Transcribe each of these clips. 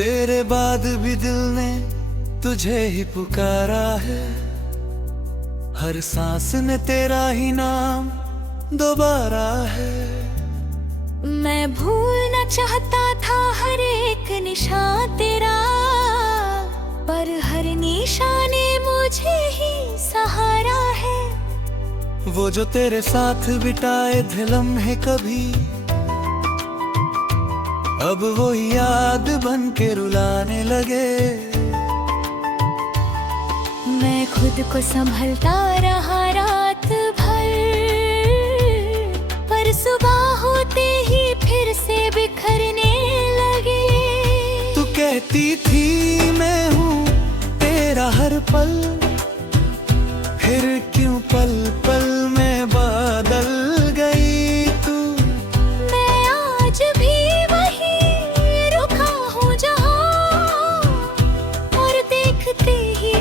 तेरे बाद भी दिल ने तुझे ही पुकारा है, हर सांस ने तेरा ही नाम दोबारा है। मैं भूलना चाहता था हर एक निशान तेरा, पर हर निशान ने मुझे ही सहारा है। वो जो तेरे साथ बिताए थे लम्हे कभी, अब वो याद बन के रुलाने लगे। मैं खुद को संभलता रहा रात भर, पर सुबह होते ही फिर से बिखरने लगे। तू कहती थी मैं हूँ तेरा हर पल, फिर क्यों पल पल में बदल गई तू। मैं आज भी वहीं रुका हूँ जहाँ, और देखते ही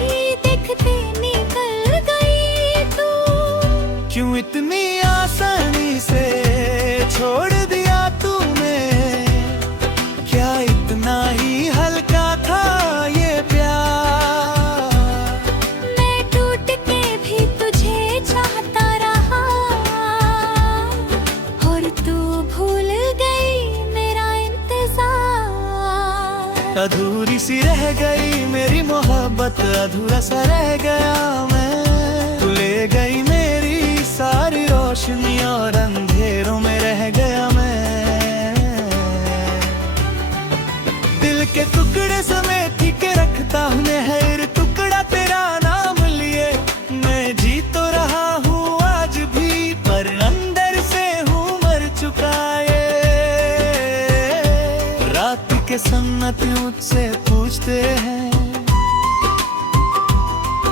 देखते निकल गई तू। क्यों इतनी आसानी से छोड़ दिया तूने, क्या इतना ही हल्का था ये प्यार। मैं टूट के भी तुझे चाहता रहा, और तू भूल गई मेरा इंतजार। अधूरी सी रह गई मेरी मोहब्बत, अधूरा सा रह गया मैं। तू ले गई मेरी सारी रोशनी और अंधेरों में रह गया मैं। दिल के टुकड़े समेट के रखता हूँ मैं, हर टुकड़ा तेरा नाम लिए। मैं जी तो रहा हूँ आज भी, पर अंदर से हूँ मर चुका ये। रात के सन्नत मुझसे पूछते हैं,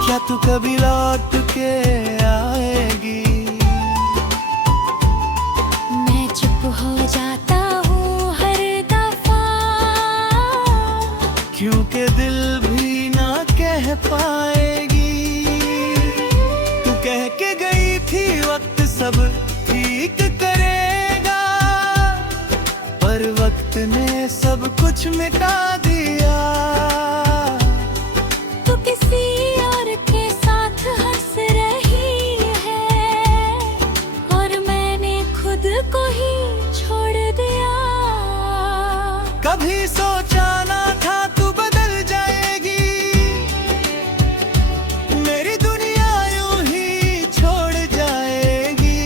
क्या तू कभी लौट के आएगी। मैं चुप हो जाता हूँ हर दफा, क्योंकि दिल भी ना कह पाएगी। तू कह के गई थी वक्त सब ठीक करेगा, पर वक्त ने सब कुछ मिटा दिया। तू किसी और के साथ हंस रही है, और मैंने खुद को ही छोड़ दिया। कभी सोचा ना था तू बदल जाएगी, मेरी दुनिया यूं ही छोड़ जाएगी।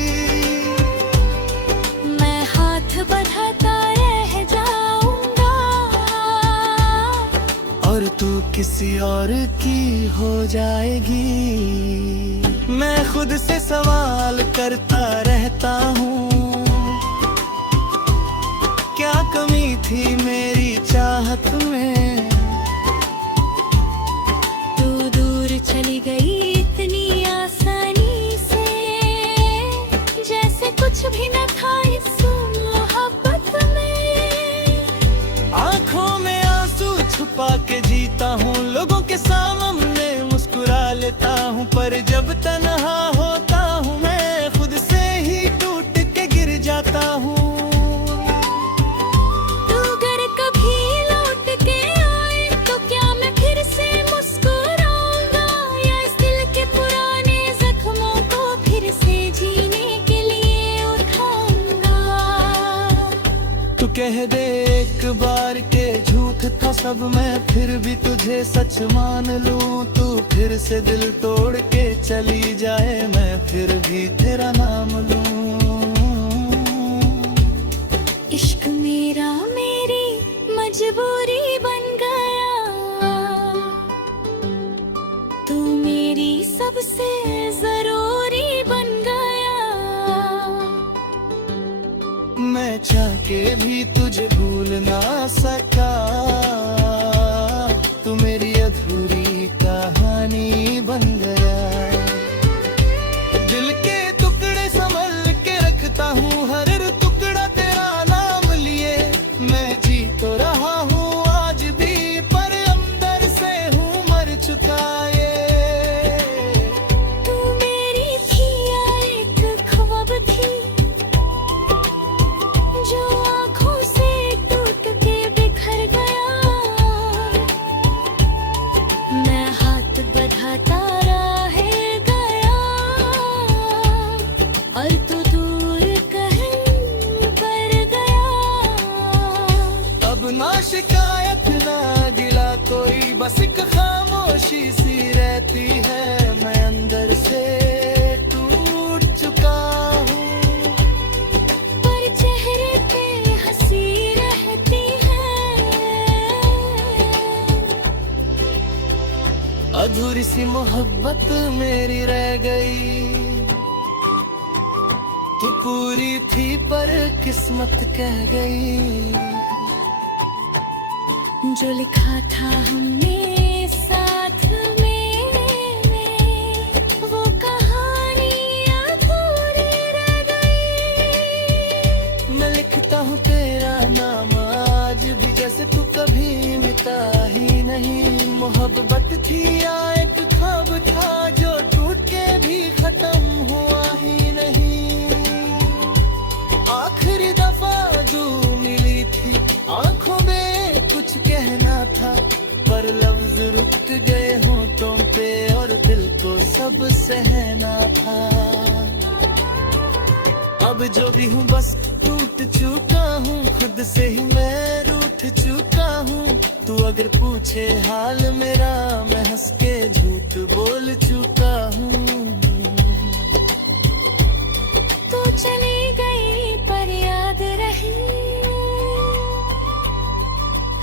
मैं हाथ बढ़ाता रह जाऊंगा, और तू किसी और की हो जाएगी। मैं खुद से सवाल करता रहता हूँ, क्या कमी थी मेरी चाहत में। तू दूर चली गई इतनी आसानी से, जैसे कुछ भी न था इस मोहब्बत में। आंखों में आंसू छुपा के जीता हूँ, लोगों के सामने मुस्कुरा लेता हूँ, पर जब तन्हा होता हूँ मैं खुद से ही टूट के गिर जाता हूँ। तू अगर कभी लौट के आए तो क्या मैं फिर से मुस्कुराऊंगा, या इस दिल के पुराने जख्मों को फिर से जीने के लिए उठाऊंगा। तू कह दे एक बार के झूठ था सब, मैं फिर भी तुझे सच मान लूं। तू फिर से दिल तोड़ के चली जाए, मैं फिर भी तेरा नाम लूं। इश्क मेरा मेरी मजबूरी बन गया, तू मेरी सबसे जरूरी बन गया। मैं चाह के भी तुझे भूल ना सका, तू मेरी अधूरी कहानी बन गया। दिल के टुकड़े संभल के रखता हूँ, हर टुकड़ा तेरा नाम लिए। मैं जी तो रहा हूँ आज भी, पर अंदर से हूँ मर चुका ये। तू मेरी थी या एक ख्वाब थी, जो आँखों से टूट के बिखर ना शिकायत ना गिला कोई, बस एक खामोशी सी रहती है। मैं अंदर से टूट चुका हूँ, पर चेहरे पे हंसी रहती है। अधूरी सी मोहब्बत मेरी रह गई, तू पूरी थी पर किस्मत कह गई। जो लिखा था हमने साथ में, वो कहानी अधूरी रह गई। मैं लिखता हूँ तेरा नाम आज भी, जैसे तू कभी मिटा ही नहीं। मोहब्बत थी या एक ख्वाब था, जो टूट के भी खत्म हुआ ही नहीं। आखिरी दफा जो मिली थी, आंखों में कुछ कहना था, पर लफ्ज रुक गए होठों पे और दिल को सब सहना था। अब जो भी हूँ बस टूट चुका हूँ, खुद से ही मैं रूठ चुका हूँ। तू अगर पूछे हाल मेरा, मैं हंस के झूठ बोल चुका हूँ। तू चली गई पर याद रही,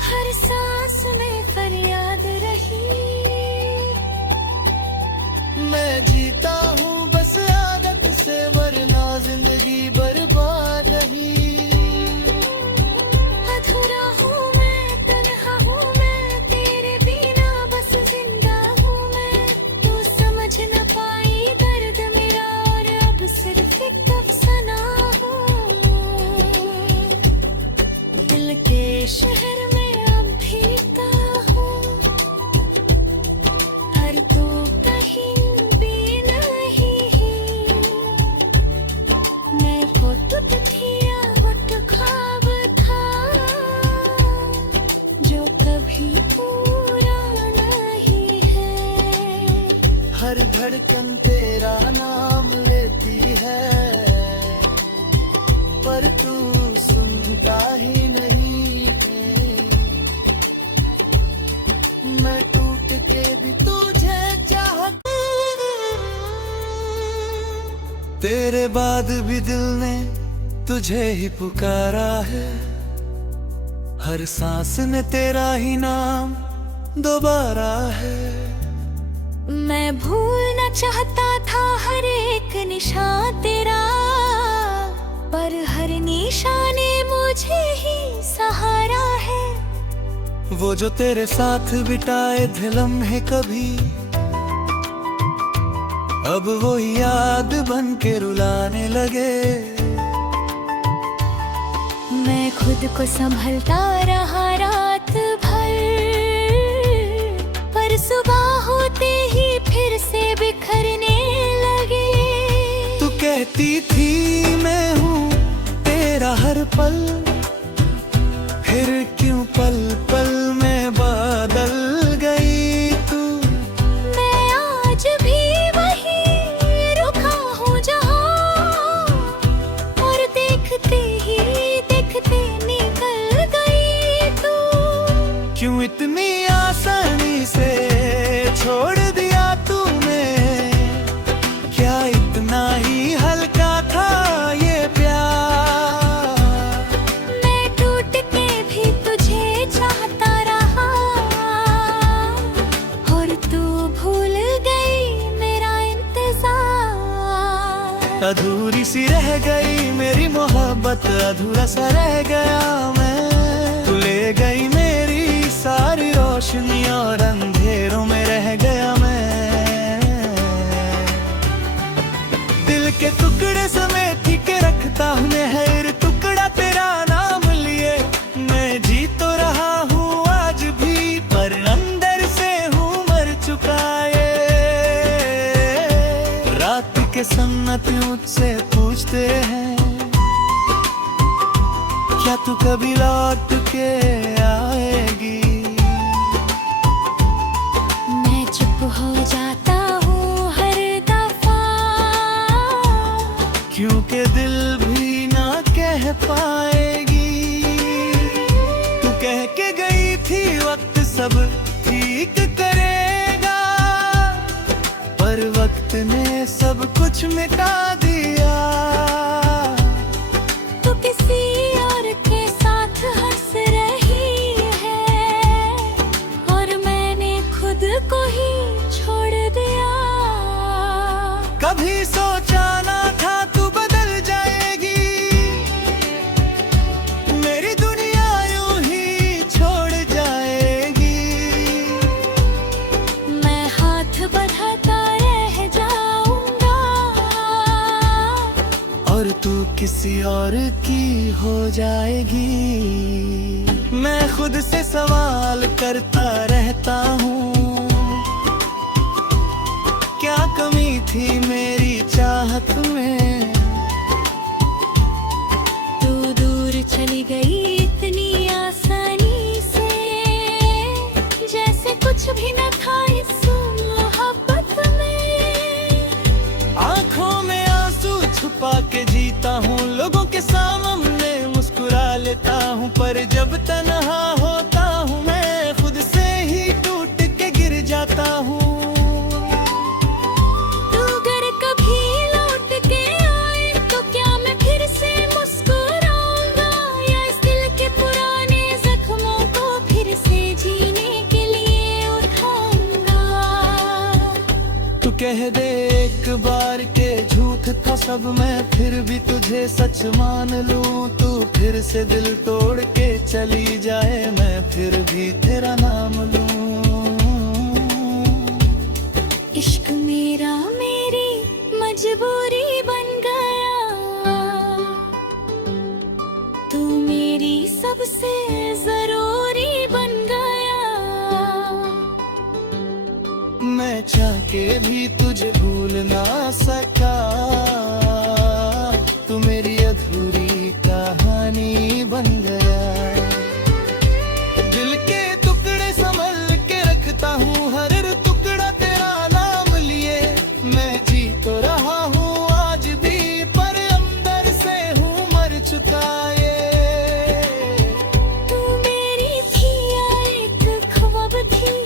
हर सांस में फरियाद रही। मैं जीता हूँ बस आदत से, वरना जिंदगी बर्बाद रही। अधूरा हूँ मैं, तन्हा हूँ मैं, तेरे बिना बस जिंदा हूँ मैं। तू समझ न पाई दर्द मेरा, और अब सिर्फ एक अफसाना हूँ। दिल के शहर में अब भीगता हूँ, हर तू कहीं भी नहीं। मैं वो टूट थी या वो तो ख्वाब था, जो कभी पूरा नहीं है। हर धड़कन तेरा नाम लेती है, पर तू सुनता ही नहीं है। मैं टूट के भी तुझे चाहता, तेरे बाद भी दिल ने तुझे ही पुकारा है। हर सांस में तेरा ही नाम दोबारा है। मैं भूलना चाहता था हर एक निशान तेरा, पर हर निशाने मुझे ही सहारा है। वो जो तेरे साथ बिताए थे लम्हे कभी, अब वो याद बन के रुलाने लगे। मैं खुद को संभलता रहा रात भर, पर सुबह होते ही फिर से बिखरने लगे। तू कहती थी मैं हूँ तेरा हर पल, फिर क्यों पल पल में बदल गई तू। मैं आज भी वहीं रुका हूँ जहाँ, और देखते ही देखते निकल गई तू। क्यों इतनी आसानी से छोड़ दिया तूने, क्या इतना ही हल्का था ये प्यार। मैं टूट के भी तुझे चाहता रहा, और तू भूल गई मेरा इंतजार। अधूरी सी रह गई मेरी मोहब्बत, अधूरा सा रह गया मैं। तू ले गई मेरी सारी रोशनी, और अंधेरों में रह गया मैं। दिल के टुकड़े समेट के रखता हूँ हर टुकड़ा तेरा नाम लिए। मैं जी तो रहा हूँ आज भी, पर अंदर से हूँ मर चुका ये। रात के सन्नत मुझसे पूछते हैं, क्या तू कभी लौट के आएगी। मैं चुप हो जाता हूँ हर दफा, क्योंकि दिल भी ना कह पाएगी। तू कह सब ठीक करेगा, पर वक्त ने सब कुछ मिटा दिया। तू किसी और के साथ हंस रही है और मैंने खुद को ही छोड़ दिया। कभी सोचा ना था तू बदल जाएगी, मेरी दुनिया यूं ही छोड़ जाएगी। मैं हाथ बढ़ाता रह जाऊंगा और तू किसी और की हो जाएगी। मैं खुद से सवाल करता रहता हूँ, क्या कमी थी मेरी चाहत में। तू दूर चली गई इतनी आसानी से, जैसे कुछ भी न था इस मोहब्बत में। आंखों में आंसू छुपा के जीता हूँ, लोगों के सामने मुस्कुरा लेता हूँ, पर जब तन्हा होता हूँ मैं खुद से ही टूट के गिर जाता हूँ। तू अगर कभी लौट के आए तो क्या मैं फिर से मुस्कुराऊंगा, या इस दिल के पुराने जख्मों को फिर से जीने के लिए उठाऊंगा। तू कह दे एक बार के झूठ था सब, मैं फिर भी तुझे सच मान लूं। तू फिर से दिल तोड़ के चली जाए, मैं फिर भी तेरा नाम लूं। इश्क मेरा मेरी मजबूरी बन गया, तू मेरी सबसे जरूरी बन गया। मैं चाह के भी तुझे भूल ना सका, तू मेरी अधूरी कहानी बन गया। दिल के टुकड़े संभल के रखता हूँ, हर टुकड़ा तेरा नाम लिए। मैं जी तो रहा हूँ आज भी, पर अंदर से हूँ मर चुका ये। तू मेरी थी या एक ख्वाब थी,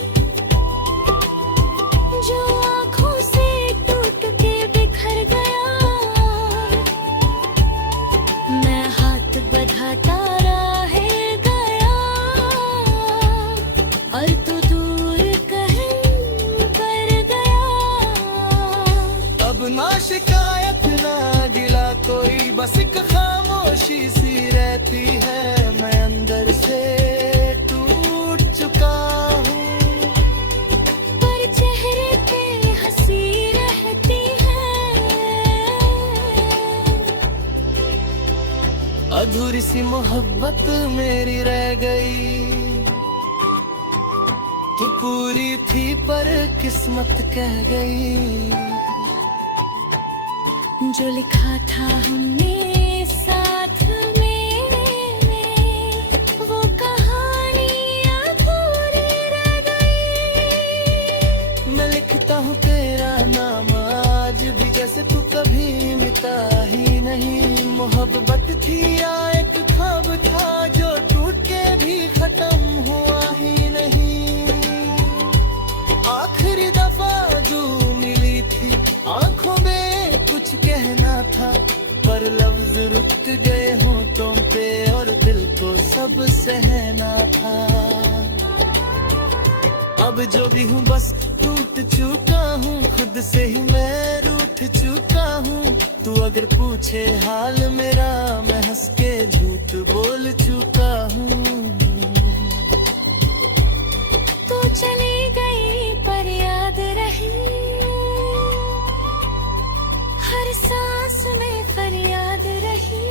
जो आँखों से टूट के बिखर गया। मैं हाथ बढ़ाता रह गया और तू दूर कहीं पर गया। अब ना शिकायत ना गिला कोई, बस एक खामोशी सी रहती है। मैं अंदर से टूट चुका हूँ, पर चेहरे पे हंसी रहती है। अधूरी सी मोहब्बत मेरी रह गई। तू पूरी थी पर किस्मत कह गई। जो लिखा था हमने साथ में, वो कहानी अधूरी रह गई। मैं लिखता हूँ तेरा नाम आज भी, जैसे तू कभी मिटा ही नहीं। मोहब्बत थी या एक ख्वाब था, जो टूट के भी खत्म हुआ ही नहीं। आखिरी दफा जो मिली थी, आंखों में कुछ कहना था, पर लफ्ज रुक गए होठों पे और दिल को सब सहना था। अब जो भी हूँ बस टूट चुका हूँ, खुद से ही मैं रूठ चुका हूँ। तू अगर पूछे हाल मेरा, मैं हंस के झूठ बोल चुका हूँ। तू चली गई पर याद रही, हर सांस में फरियाद रही।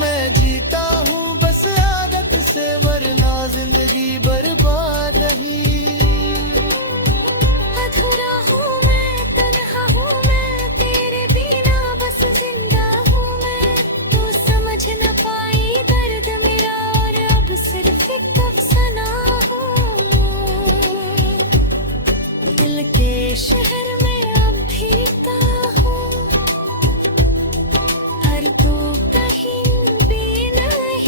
मैं जीता हूँ बस आदत से, वरना जिंदगी बर्बाद रही। अधूरा हूँ मैं, तन्हा हूँ मैं, तेरे बिना बस जिंदा हूँ मैं। तू समझ न पाई दर्द मेरा, और अब सिर्फ एक अफसाना हूँ। दिल के शहर में अब भीगता हूँ, हर तो कहीं भी नहीं।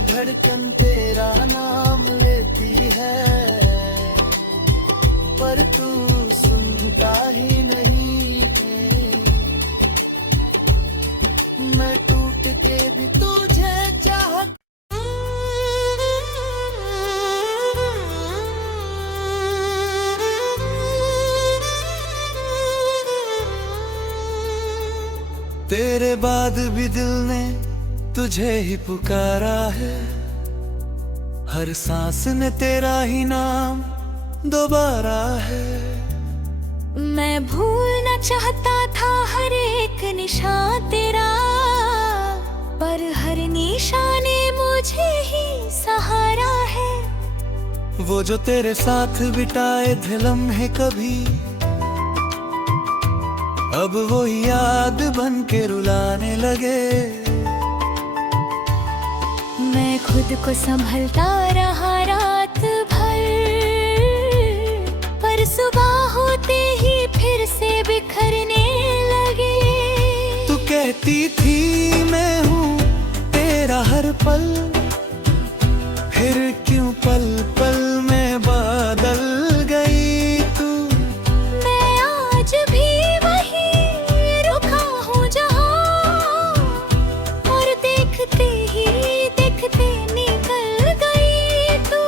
धड़कन तेरा नाम लेती है, पर तू सुनता ही नहीं है। मैं टूट के भी तुझे चाहता तेरे बाद भी दिल ने तुझे ही पुकारा है, हर सांस ने तेरा ही नाम दोबारा है। मैं भूलना चाहता था हर एक निशान तेरा, पर हर निशाने मुझे ही सहारा है। वो जो तेरे साथ बिताए थे लम्हे कभी, अब वो याद बन के रुलाने लगे। मैं खुद को संभलता रहा रात भर, पर सुबह होते ही फिर से बिखरने लगे। तू कहती थी मैं हूँ तेरा हर पल, फिर क्यों पल पल में बदल गई तू। मैं आज भी वहीं रुका हूँ जहाँ, और देखते ही देखते निकल गई तू।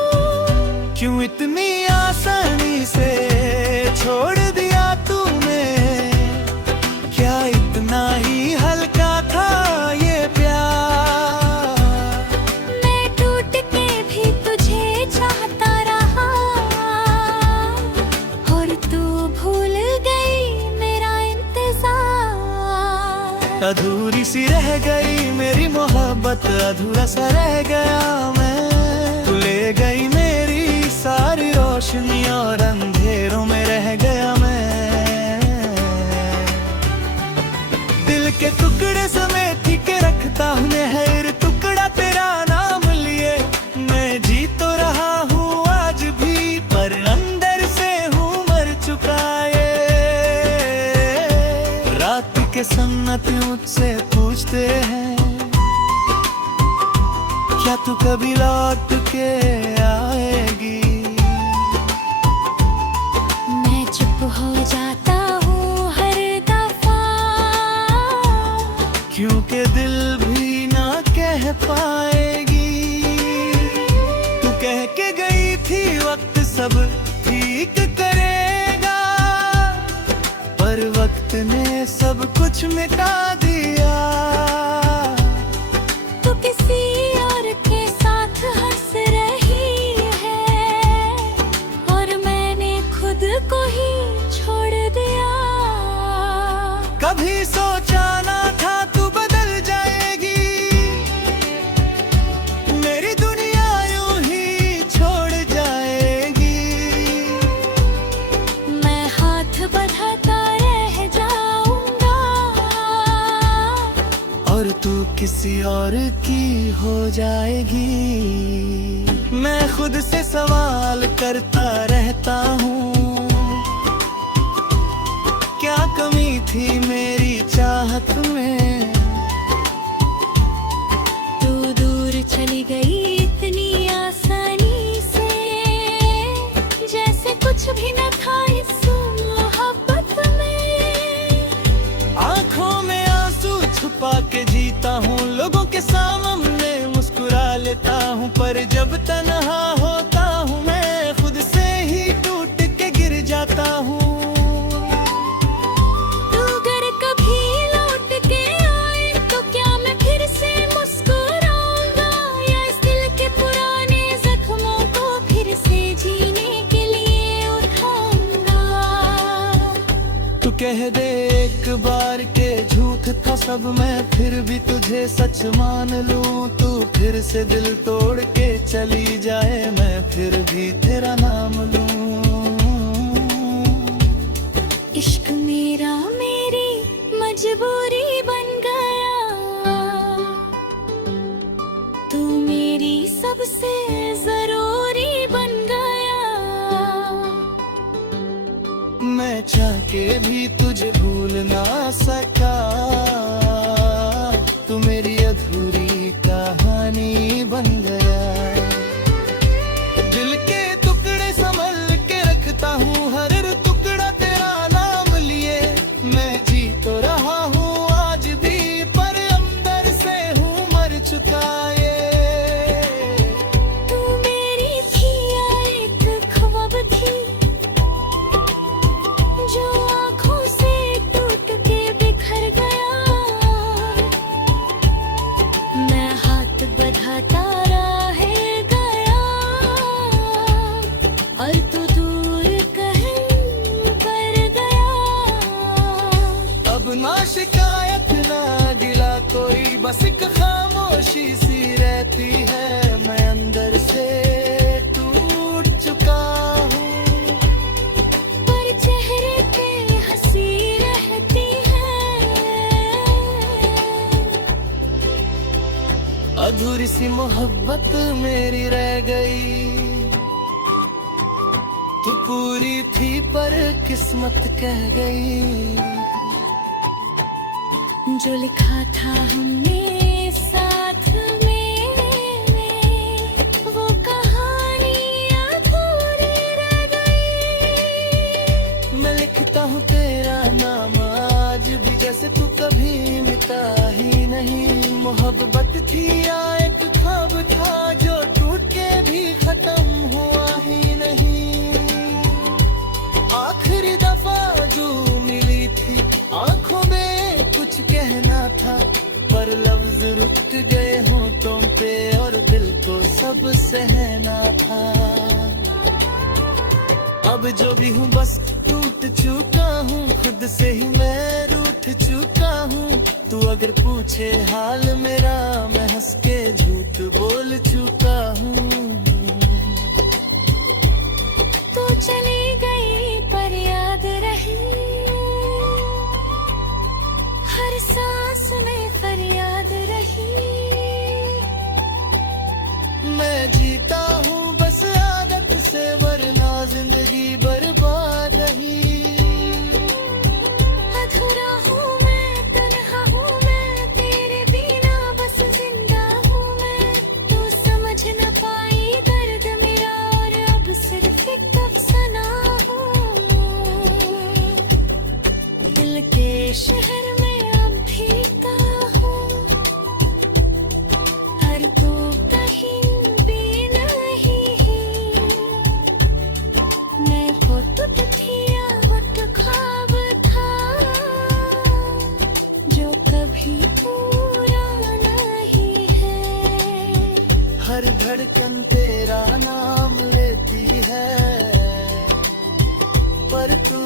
क्यों इतनी आसानी से छोड़ दिया तूने, क्या इतना ही हल्का था ये प्यार। मैं टूट के भी तुझे चाहता रहा, और तू भूल गई मेरा इंतजार। अधूरी सी रह गई मेरी मोहब्बत, अधूरा सा रह गया मैं। तू ले गई मेरी सारी रोशनी और अंधेरों में रह गया मैं। दिल के टुकड़े समेट के रखता हूँ हर टुकड़ा तेरा नाम लिए। मैं जी तो रहा हूँ आज भी, पर अंदर से हूँ मर चुका ये। रात के सन्नत मुझसे पूछते हैं, क्या तू कभी लौट के आएगी। मैं चुप हो जाता हूँ हर दफा, क्योंकि दिल भी ना कह पाएगी। तू कह के गई थी वक्त सब ठीक करेगा, पर वक्त ने सब कुछ मिटा दिया। तू किसी और के साथ हंस रही है, और मैंने खुद को ही छोड़ दिया। कभी सोचा ना था तू बदल जाएगी, मेरी दुनिया यूं ही छोड़ जाएगी। मैं हाथ बढ़ाता रह जाऊंगा, और तू किसी और की हो जाएगी। मैं खुद से सवाल करता रहता हूँ, क्या कमी थी मेरी चाहत में। तू दूर चली गई इतनी आसानी से, जैसे कुछ भी न था इस मोहब्बत में। आंखों में आंसू छुपा के जीता हूँ, लोगों के सामने मुस्कुरा लेता हूँ, पर जब तन्हा होता हूँ मैं खुद से ही टूट के गिर जाता हूँ। तू अगर कभी लौट के आए तो क्या मैं फिर से मुस्कुराऊंगा, या इस दिल के पुराने जख्मों को फिर से जीने के लिए उठाऊंगा। तू कह दे एक बार के झूठ था सब, मैं फिर भी तुझे सच मान लूं। तू फिर से दिल तोड़ के चली जाए, मैं फिर भी तेरा नाम लूं। इश्क मेरा मेरी मजबूरी बन गया, तू मेरी सबसे जरूरी बन गया। मैं चाह के भी तुझे भूल ना सका, तू मेरी अधूरी कहानी बन गई। सी मोहब्बत मेरी रह गई। तू पूरी थी पर किस्मत कह गई। जो लिखा था हमने साथ में, वो कहानी अधूरी रह गई। मैं लिखता हूँ तेरा नाम आज भी, जैसे तू कभी मिटा ही नहीं। मोहब्बत थी या एक ख्वाब था जो टूट के भी खत्म हुआ ही नहीं। आखिरी दफा जो मिली थी आंखों में कुछ कहना था, पर लफ्ज रुक गए होठों पे और दिल को सब सहना था। अब जो भी हूँ बस टूट चुका हूँ, खुद से ही मैं रूठ चुका हूँ। तू अगर पूछे हाल मेरा, मैं हंस के झूठ बोल चुका हूँ। तू चली गई पर याद रही, हर सांस में फरियाद रही। मैं जीता हूँ बस आदत से, वरना जिंदगी बर्बाद रही। अधूरा हूँ मैं, तन्हा हूँ मैं, तेरे बिना बस जिंदा हूँ मैं। तू समझ न पाई दर्द मेरा, और अब सिर्फ एक अफसाना हूँ। दिल के शहर में अब भीगता हूँ, हर तू कहीं भी नहीं। मैं खुद थी या वक्त ख्वाब था, जो कभी पूरा नहीं है। हर धड़कन तेरा नाम लेती है, पर तू